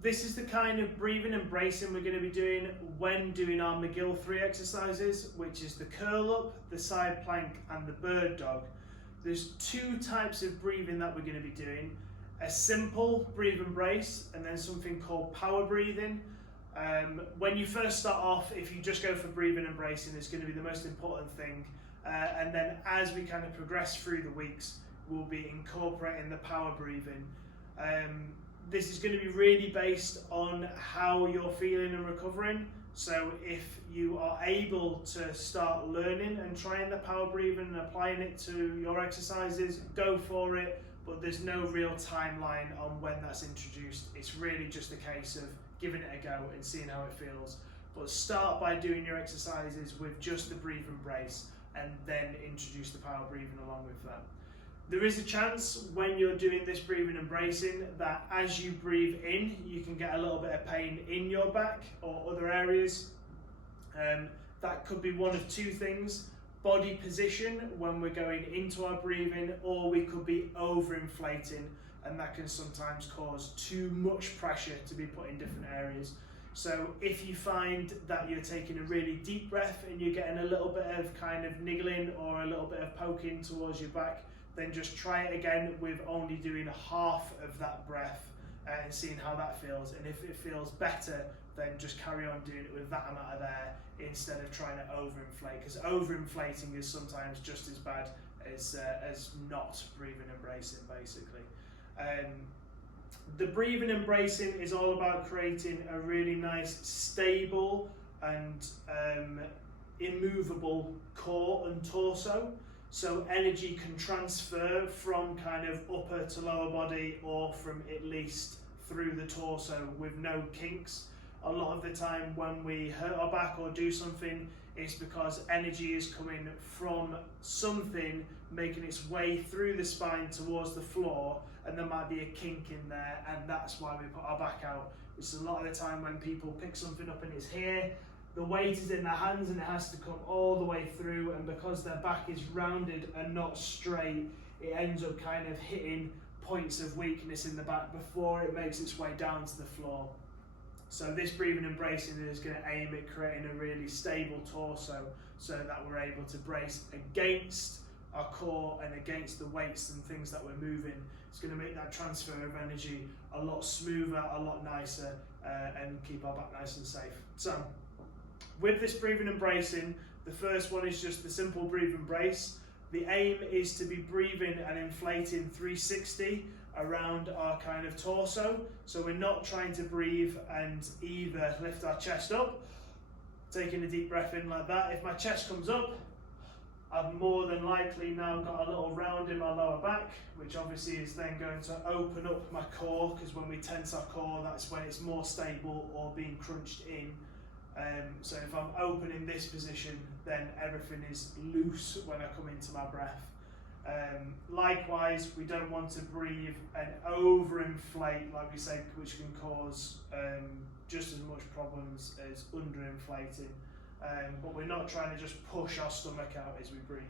This is the kind of breathing and bracing we're going to be doing when doing our McGill 3 exercises, which is the curl up, the side plank and the bird dog. There's two types of breathing that we're going to be doing. A simple breathe and brace, and then something called power breathing. When you first start off, if you just go for breathing and bracing, it's going to be the most important thing. And then as we kind of progress through the weeks, we'll be incorporating the power breathing. This is going to be really based on how you're feeling and recovering. So if you are able to start learning and trying the power breathing and applying it to your exercises, go for it. But there's no real timeline on when that's introduced. It's really just a case of giving it a go and seeing how it feels. But start by doing your exercises with just the breathe and brace, and then introduce the power breathing along with that. There is a chance when you're doing this breathing and bracing that as you breathe in, you can get a little bit of pain in your back or other areas. That could be one of two things: body position when we're going into our breathing, or we could be overinflating, and that can sometimes cause too much pressure to be put in different areas. So if you find that you're taking a really deep breath and you're getting a little bit of kind of niggling or a little bit of poking towards your back, then just try it again with only doing half of that breath and seeing how that feels. And if it feels better, then just carry on doing it with that amount of air instead of trying to overinflate, because overinflating is sometimes just as bad as not breathing and bracing, basically. The breathing and bracing is all about creating a really nice, stable and immovable core and torso. So energy can transfer from kind of upper to lower body, or from at least through the torso with no kinks. A lot of the time when we hurt our back or do something, it's because energy is coming from something making its way through the spine towards the floor, and there might be a kink in there, and that's why we put our back out. It's a lot of the time when people pick something up and it's here, the weight is in their hands and it has to come all the way through, and because their back is rounded and not straight, it ends up kind of hitting points of weakness in the back before it makes its way down to the floor. So this breathing and bracing is going to aim at creating a really stable torso so that we're able to brace against our core and against the weights and things that we're moving. It's going to make that transfer of energy a lot smoother, a lot nicer, and keep our back nice and safe. So with this breathing and bracing, the first one is just the simple breathe and brace. The aim is to be breathing and inflating 360 around our kind of torso. So we're not trying to breathe and either lift our chest up, taking a deep breath in like that. If my chest comes up, I've more than likely now got a little round in my lower back, which obviously is then going to open up my core, because when we tense our core, that's when it's more stable or being crunched in. So if I'm open in this position, then everything is loose when I come into my breath. Likewise, we don't want to breathe and overinflate, like we said, which can cause just as much problems as underinflating. But we're not trying to just push our stomach out as we breathe.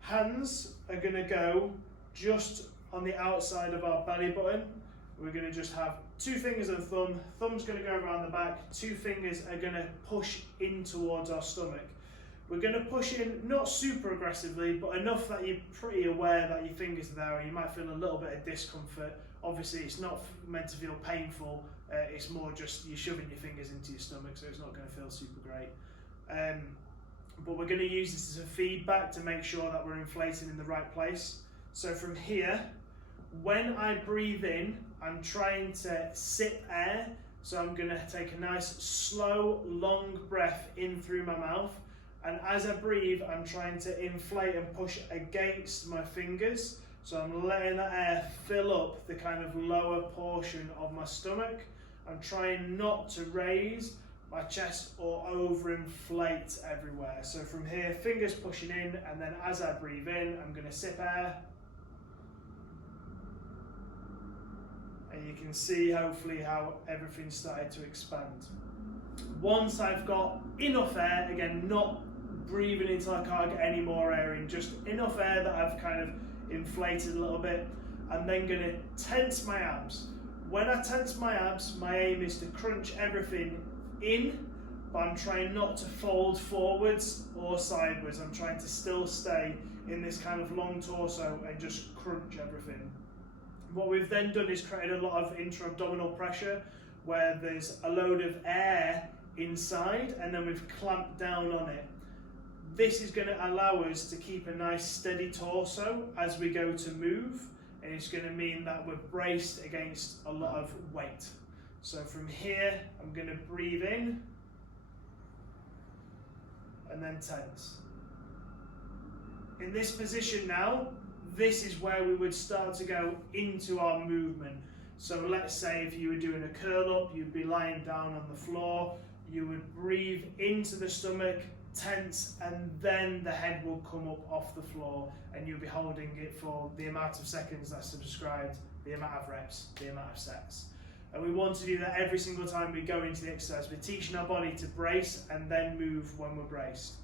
Hands are going to go just on the outside of our belly button. We're going to just have two fingers and thumb. Thumb's going to go around the back. Two fingers are going to push in towards our stomach. We're going to push in, not super aggressively, but enough that you're pretty aware that your fingers are there, and you might feel a little bit of discomfort. Obviously, it's not meant to feel painful. It's more just you're shoving your fingers into your stomach, so it's not going to feel super great. But we're going to use this as a feedback to make sure that we're inflating in the right place. So from here, when I breathe in, I'm trying to sip air. So I'm going to take a nice, slow, long breath in through my mouth. And as I breathe, I'm trying to inflate and push against my fingers. So I'm letting that air fill up the kind of lower portion of my stomach. I'm trying not to raise my chest or overinflate everywhere. So from here, fingers pushing in, and then as I breathe in, I'm going to sip air. And you can see hopefully how everything's started to expand. Once I've got enough air, again, not breathing until I can't get any more air in, just enough air that I've kind of inflated a little bit, I'm then going to tense my abs. When I tense my abs, my aim is to crunch everything in, but I'm trying not to fold forwards or sideways. I'm trying to still stay in this kind of long torso and just crunch everything. What we've then done is created a lot of intra-abdominal pressure where there's a load of air inside and then we've clamped down on it. This is going to allow us to keep a nice steady torso as we go to move, and it's going to mean that we're braced against a lot of weight. So from here, I'm going to breathe in and then tense. In this position now, this is where we would start to go into our movement. So let's say if you were doing a curl up, you'd be lying down on the floor, you would breathe into the stomach, tense, and then the head will come up off the floor and you'll be holding it for the amount of seconds that's prescribed, the amount of reps, the amount of sets. And we want to do that every single time we go into the exercise. We're teaching our body to brace and then move when we're braced.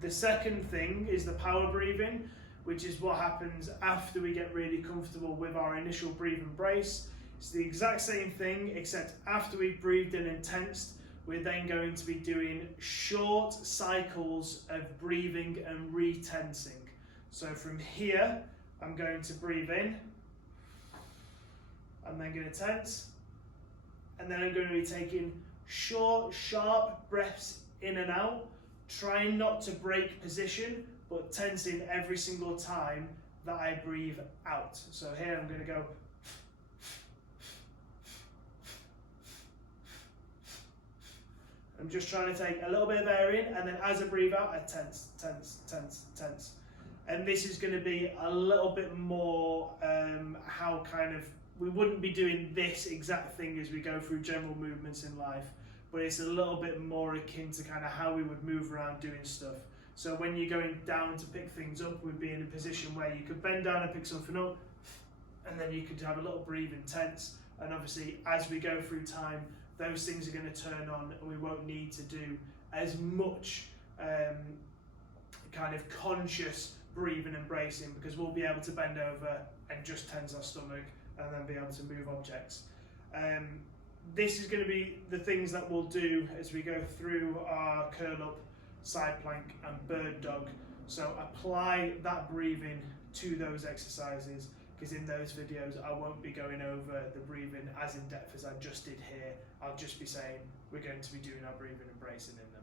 The second thing is the power breathing, which is what happens after we get really comfortable with our initial breathe and brace. It's the exact same thing, except after we've breathed in and tensed, we're then going to be doing short cycles of breathing and re-tensing. So from here, I'm going to breathe in, I'm then going to tense, and then I'm going to be taking short, sharp breaths in and out, trying not to break position, but tensing every single time that I breathe out. So here I'm going to go. I'm just trying to take a little bit of air in, and then as I breathe out, I tense, tense, tense, tense. And this is going to be a little bit more how kind of, we wouldn't be doing this exact thing as we go through general movements in life, but it's a little bit more akin to kind of how we would move around doing stuff. So when you're going down to pick things up, we'd be in a position where you could bend down and pick something up, and then you could have a little breathe and tense. And obviously, as we go through time, those things are going to turn on, and we won't need to do as much kind of conscious breathing and bracing, because we'll be able to bend over and just tense our stomach and then be able to move objects. This is going to be the things that we'll do as we go through our curl up, side plank and bird dog. So apply that breathing to those exercises, because in those videos I won't be going over the breathing as in depth as I just did here. I'll just be saying we're going to be doing our breathing and bracing in them.